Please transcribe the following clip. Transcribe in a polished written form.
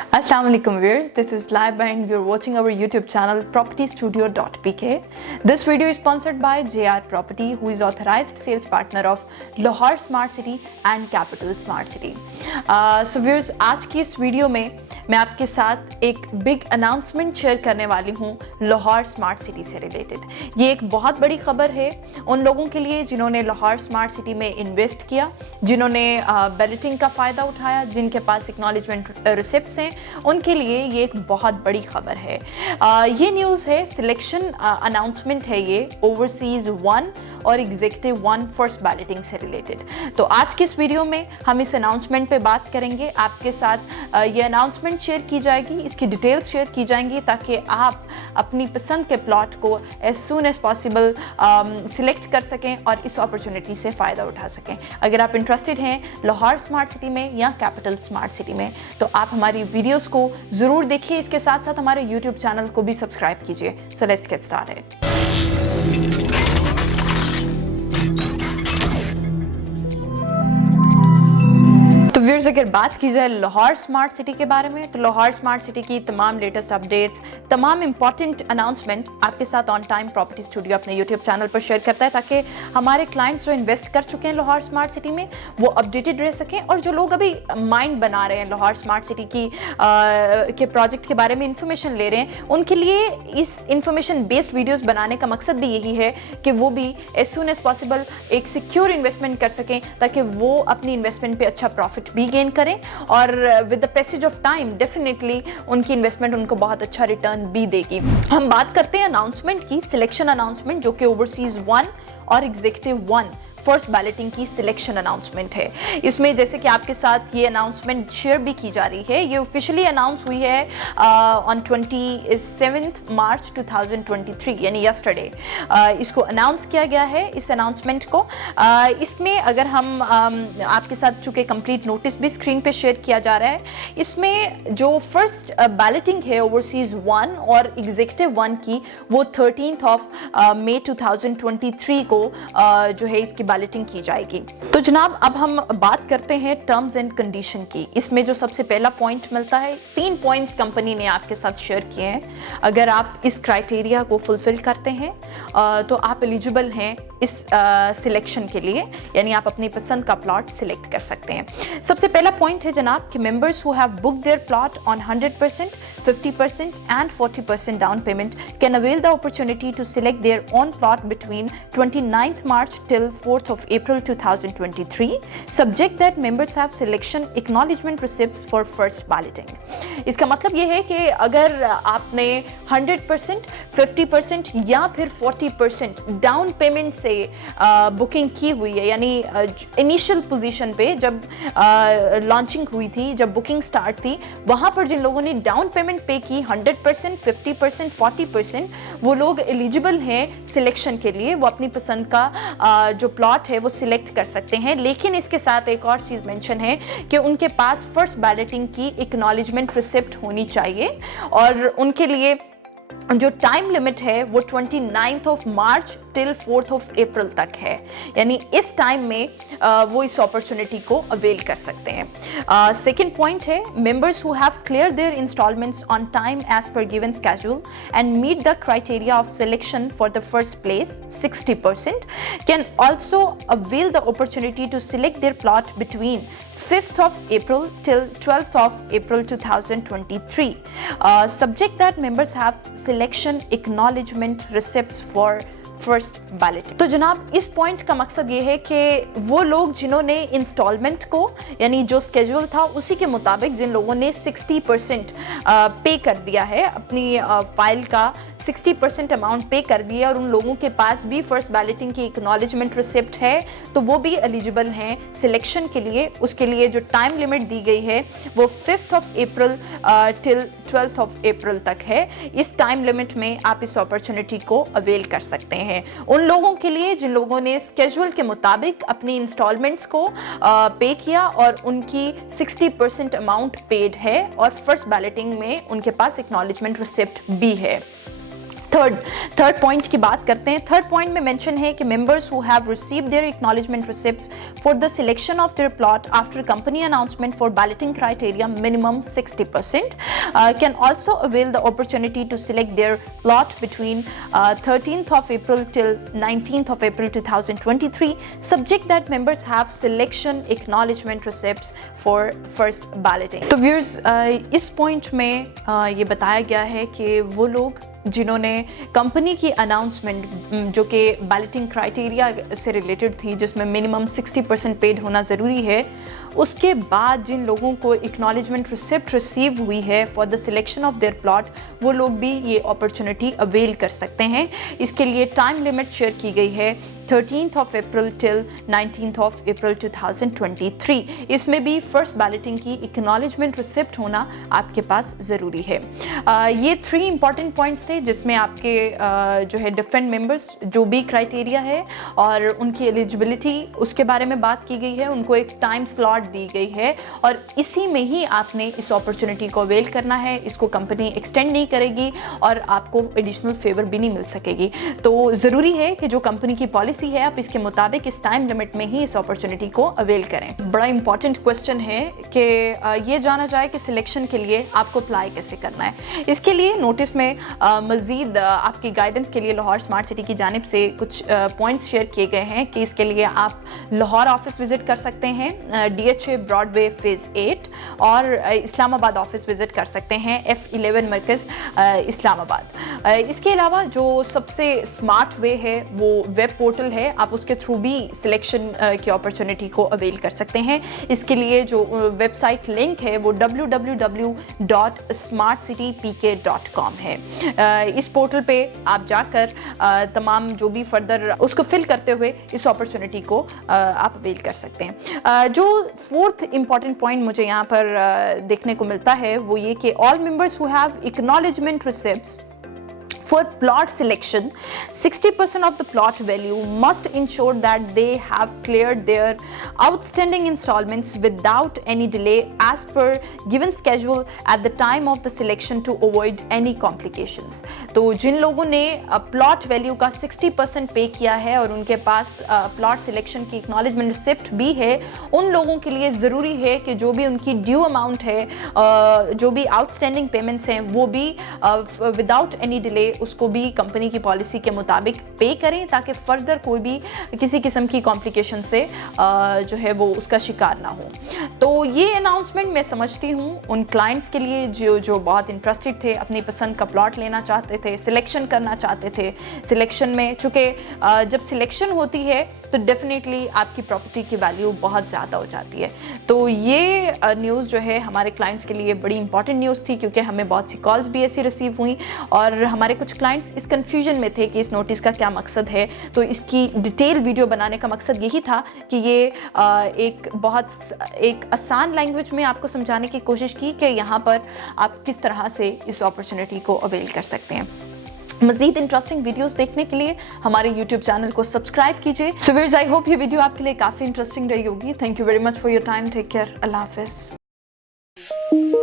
Assalamualaikum viewers, this is Live and you're watching our YouTube channel propertystudio.pk. This video is sponsored by JR Property, who is authorized sales partner of Lahore Smart City and Capital Smart City. So viewers, आज की इस video में मैं आपके साथ एक big announcement share करने वाली हूँ लाहौर स्मार्ट सिटी से रिलेटेड। ये एक बहुत बड़ी खबर है उन लोगों के लिए जिन्होंने लाहौर स्मार्ट सिटी में इन्वेस्ट किया, जिन्होंने बैलेटिंग का फ़ायदा उठाया, जिनके पास एक्नॉलेजमेंट रिसिप्ट्स हैं, उनके लिए ये एक बहुत बड़ी खबर है। ये न्यूज़ है, सिलेक्शन अनाउंसमेंट है ये ओवरसीज़ 1 और एग्जीक्यूटिव 1 फर्स्ट बैलेटिंग से रिलेटेड। तो आज की इस वीडियो में हम इस अनाउंसमेंट पे बात करेंगे, आपके साथ ये अनाउंसमेंट शेयर की जाएगी, इसकी डिटेल्स शेयर की जाएंगी ताकि आप अपनी पसंद के प्लॉट को as soon as possible select कर सकें और इस अपॉर्चुनिटी से फ़ायदा उठा सकें। अगर आप इंटरेस्टेड हैं लाहौर स्मार्ट सिटी में या कैपिटल स्मार्ट सिटी में तो आप हमारी वीडियोस को ज़रूर देखिए, इसके साथ साथ हमारे यूट्यूब चैनल को भी सब्सक्राइब कीजिए। So let's get started. तो व्यूअर्स, अगर बात की जाए लाहौर स्मार्ट सिटी के बारे में तो लाहौर स्मार्ट सिटी की तमाम लेटेस्ट अपडेट्स, तमाम इंपॉर्टेंट अनाउंसमेंट आपके साथ ऑन टाइम प्रॉपर्टी स्टूडियो अपने यूट्यूब चैनल पर शेयर करता है ताकि हमारे क्लाइंट्स जो इन्वेस्ट कर चुके हैं लाहौर स्मार्ट सिटी में वो अपडेटेड रह सकें, और जो लोग अभी माइंड बना रहे हैं लाहौर स्मार्ट सिटी की के प्रोजेक्ट के बारे में इंफॉर्मेशन ले रहे हैं, उनके लिए इस इंफॉर्मेशन बेस्ड वीडियोज़ बनाने का मकसद भी यही है कि वो भी एज सून एज पॉसिबल एक सिक्योर इन्वेस्टमेंट कर सकें ताकि वो अपनी इन्वेस्टमेंट पर अच्छा प्रॉफिट भी गेन करें और with the passage of time definitely उनकी इन्वेस्टमेंट उनको बहुत अच्छा रिटर्न भी देगी। हम बात करते हैं अनाउंसमेंट की, सिलेक्शन अनाउंसमेंट जो कि ओवरसीज 1 और एग्जीक्यूटिव 1 फर्स्ट बैलेटिंग की सिलेक्शन अनाउंसमेंट है। इसमें जैसे कि आपके साथ ये अनाउंसमेंट शेयर भी की जा रही है, ये ऑफिशियली अनाउंस हुई है ऑन 27 मार्च 2023 यानी यस्टरडे इसको अनाउंस किया गया है। इस अनाउंसमेंट को इसमें अगर हम आपके साथ चूँकि कंप्लीट नोटिस भी स्क्रीन पे शेयर किया जा रहा है, इसमें जो फर्स्ट बैलेटिंग है ओवरसीज 1 और एग्जीक्यूटिव 1 की वो 13 मई 2023 को जो है इसकी बैलेटिंग की जाएगी। तो जनाब, अब हम बात करते हैं टर्म्स एंड कंडीशन की। इसमें जो सबसे पहला पॉइंट मिलता है, 3 पॉइंट्स कंपनी ने आपके साथ शेयर किए हैं। अगर आप इस क्राइटेरिया को फुलफिल करते हैं तो आप एलिजिबल हैं इस सिलेक्शन के लिए, यानी आप अपनी पसंद का प्लॉट सिलेक्ट कर सकते हैं। सबसे पहला पॉइंट है जनाब कि members who have booked their plot on 100%, 50% and 40% down payment can avail the opportunity to select their own plot between 29th मार्च till 4th of April 2023, subject that members have selection acknowledgement receipts for first balloting। इसका मतलब ये है कि अगर आपने 100%, 50% या फिर 40% डाउन पेमेंट से बुकिंग की हुई है, यानी इनिशियल पोजीशन पे जब लॉन्चिंग हुई थी, जब बुकिंग स्टार्ट थी, वहाँ पर जिन लोगों ने डाउन पेमेंट पे की 100%, 50%, 40%, वो लोग एलिजिबल हैं सिलेक्शन के लिए। वो अपनी पसंद का जो प्लॉट है वो सिलेक्ट कर सकते हैं, लेकिन इसके साथ एक और चीज़ मेंशन है कि उनके पास फर्स्ट बैलेटिंग की एक्नॉलेजमेंट रिसिप्ट होनी चाहिए, और उनके लिए जो टाइम लिमिट है वो 29th मार्च टिल 4th अप्रैल तक है, यानी इस टाइम में वो इस अपॉर्चुनिटी को अवेल कर सकते हैं। सेकेंड पॉइंट है, members who have clear their installments on time as per given schedule and meet the criteria of selection for the first place 60% can also avail the opportunity to select their plot between 5th April till 12th April 2023, subject that members have selection acknowledgement receipts for first ballot. तो जनाब, इस point का मकसद ये है कि वो लोग जिन्होंने इंस्टॉलमेंट को, यानी जो स्केड्यूल था उसी के मुताबिक जिन लोगों ने 60% पे कर दिया है, अपनी फाइल का 60% अमाउंट पे कर दिया, और उन लोगों के पास भी फर्स्ट बैलेटिंग की एक्नॉलेजमेंट रिसिप्ट है, तो वो भी एलिजिबल हैं सिलेक्शन के लिए। उसके लिए जो टाइम लिमिट दी गई है वो 5th April टिल 12th अप्रैल तक है। इस टाइम लिमिट में आप इस अपॉर्चुनिटी को अवेल कर सकते हैं। उन लोगों के लिए जिन लोगों ने स्केड्यूल के मुताबिक अपनी इंस्टॉलमेंट्स को पे किया और उनकी 60% अमाउंट पेड है और फर्स्ट बैलेटिंग में उनके पास एक्नॉलेजमेंट रिसिप्ट भी है। थर्ड पॉइंट की बात करते हैं। थर्ड पॉइंट में मेंशन है कि members who have received their acknowledgement receipts for the selection of their plot after company announcement for balloting criteria minimum 60% can also avail the opportunity to select their plot between 13th of April till 19th of April 2023 subject that members have selection acknowledgement receipts for first balloting। तो viewers इस point में ये बताया गया है कि वो लोग जिन्होंने कंपनी की अनाउंसमेंट जो कि बैलेटिंग क्राइटेरिया से रिलेटेड थी, जिसमें मिनिमम 60% पेड होना ज़रूरी है, उसके बाद जिन लोगों को एक्नॉलेजमेंट रिसिप्ट रिसीव हुई है for the selection of their plot, वो लोग भी ये अपॉर्चुनिटी अवेल कर सकते हैं। इसके लिए टाइम लिमिट शेयर की गई है 13th of April till 19th of April 2023। इसमें भी फर्स्ट बैलेटिंग की एक्नॉलेजमेंट रिसिप्ट होना आपके पास ज़रूरी है। ये 3 इंपॉर्टेंट पॉइंट्स थे जिसमें आपके जो है डिफरेंट मेंबर्स जो भी क्राइटेरिया है और उनकी एलिजिबिलिटी उसके बारे में बात की गई है, उनको एक टाइम स्लॉट दी गई है और इसी में ही आपने इस अपॉर्चुनिटी को अवेल करना है। इसको कंपनी एक्सटेंड नहीं करेगी और आपको एडिशनल फेवर भी नहीं मिल सकेगी। तो ज़रूरी है कि जो कंपनी की पॉलिसी है आप इसके मुताबिक इस टाइम लिमिट में ही इस अपॉर्चुनिटी को अवेल करें। बड़ा इंपॉर्टेंट क्वेश्चन है कि ये जाना जाए कि सिलेक्शन के लिए आपको अप्लाई कैसे करना है। इसके लिए नोटिस में मज़ीद आपकी गाइडेंस के लिए लाहौर स्मार्ट सिटी की जानिब से कुछ पॉइंट्स शेयर किए गए हैं कि इसके लिए आप लाहौर ऑफिस विजिट कर सकते हैं, DHA ब्रॉडवे फेज़ 8, और इस्लामाबाद ऑफिस विजिट कर सकते हैं, F11 मरकज़ इस्लामाबाद। इसके अलावा जो सबसे स्मार्ट वे है वो वेब पोर्टल है, आप उसके थ्रू भी सिलेक्शन की अपॉर्चुनिटी को अवेल कर सकते हैं। इसके लिए जो वेबसाइट लिंक है वो www.smartcitypk.com है। इस पोर्टल पे आप जाकर तमाम जो भी फर्दर उसको फिल करते हुए इस अपॉर्चुनिटी को आप अवेल कर सकते हैं। जो फोर्थ इंपॉर्टेंट पॉइंट मुझे यहाँ पर देखने को मिलता है वो ये कि all members who have acknowledgement receipts for plot selection, 60% of the plot value must ensure that they have cleared their outstanding installments without any delay as per given schedule at the time of the selection to avoid any complications। तो जिन लोगों ने plot value का 60% पे किया है और उनके पास plot selection की एक्नॉलेजमेंट रिसिप्ट भी है, उन लोगों के लिए ज़रूरी है कि जो भी उनकी ड्यू अमाउंट है, जो भी आउटस्टैंडिंग पेमेंट्स हैं, वो भी विदाउट एनी डिले उसको भी कंपनी की पॉलिसी के मुताबिक पे करें ताकि फर्दर कोई भी किसी किस्म की कॉम्प्लिकेशन से जो है वो उसका शिकार ना हो। तो ये अनाउंसमेंट मैं समझती हूँ उन क्लाइंट्स के लिए जो बहुत इंटरेस्टेड थे, अपनी पसंद का प्लॉट लेना चाहते थे, सिलेक्शन करना चाहते थे। सिलेक्शन में चूँकि जब सिलेक्शन होती है तो डेफिनेटली आपकी प्रॉपर्टी की वैल्यू बहुत ज़्यादा हो जाती है। तो ये न्यूज़ जो है हमारे क्लाइंट्स के लिए बड़ी इंपॉर्टेंट न्यूज़ थी क्योंकि हमें बहुत सी कॉल्स भी ऐसी रिसीव हुई और हमारे कुछ क्लाइंट्स इस कन्फ्यूजन में थे कि इस नोटिस का क्या मकसद है। तो इसकी डिटेल वीडियो बनाने का मकसद यही था कि ये एक आसान लैंग्वेज में आपको समझाने की कोशिश की कि यहाँ पर आप किस तरह से इस अपॉर्चुनिटी को अवेल कर सकते हैं। मज़ीद इंटरेस्टिंग वीडियोस देखने के लिए हमारे YouTube चैनल को सब्सक्राइब कीजिए। सो व्यूअर्स, आई होप ये वीडियो आपके लिए काफ़ी इंटरेस्टिंग रही होगी। Thank you very much for your time. Take care. अल्लाह हाफिज़।